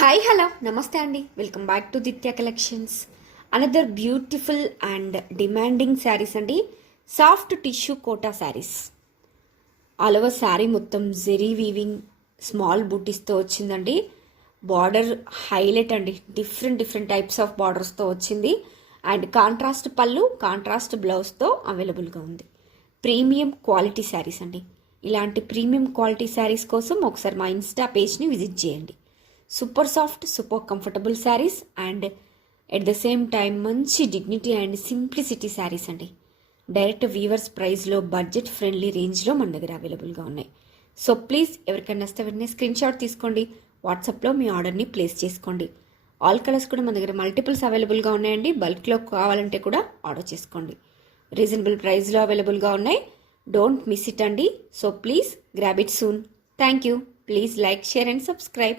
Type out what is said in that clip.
Hi hello నమస్తే అండి, welcome back to Ditya collections. Another beautiful and demanding saris అండి. Soft tissue Kota saris. All over sari మొత్తం zari weaving small బూటీస్తో వచ్చిందండి. బార్డర్ హైలైట్ అండి, డిఫరెంట్ టైప్స్ ఆఫ్ బార్డర్స్తో వచ్చింది. అండ్ కాంట్రాస్ట్ పళ్ళు, కాంట్రాస్ట్ బ్లౌజ్తో అవైలబుల్గా ఉంది. ప్రీమియం క్వాలిటీ శారీస్ అండి. ఇలాంటి ప్రీమియం క్వాలిటీ శారీస్ కోసం ఒకసారి మా ఇన్స్టా పేజ్ని విజిట్ చేయండి. Super soft, super comfortable saris and at the same time మంచి డిగ్నిటీ అండ్ సింప్లిసిటీ శారీస్ అండి. డైరెక్ట్ వీవర్స్ ప్రైస్లో బడ్జెట్ ఫ్రెండ్లీ రేంజ్లో మన దగ్గర అవైలబుల్గా ఉన్నాయి. సో ప్లీజ్ ఎవరికైనా నచ్చితే వెంటనే స్క్రీన్ షాట్ తీసుకోండి, వాట్సాప్లో మీ ఆర్డర్ని ప్లేస్ చేసుకోండి. ఆల్ కలర్స్ కూడా మన దగ్గర మల్టిపుల్స్ అవైలబుల్గా ఉన్నాయండి. బల్క్లో కావాలంటే కూడా ఆర్డర్ చేసుకోండి. రీజనబుల్ ప్రైస్లో అవైలబుల్గా ఉన్నాయి. డోంట్ మిస్ ఇట్ అండి. So please grab it soon. Thank you. Please like, share and subscribe.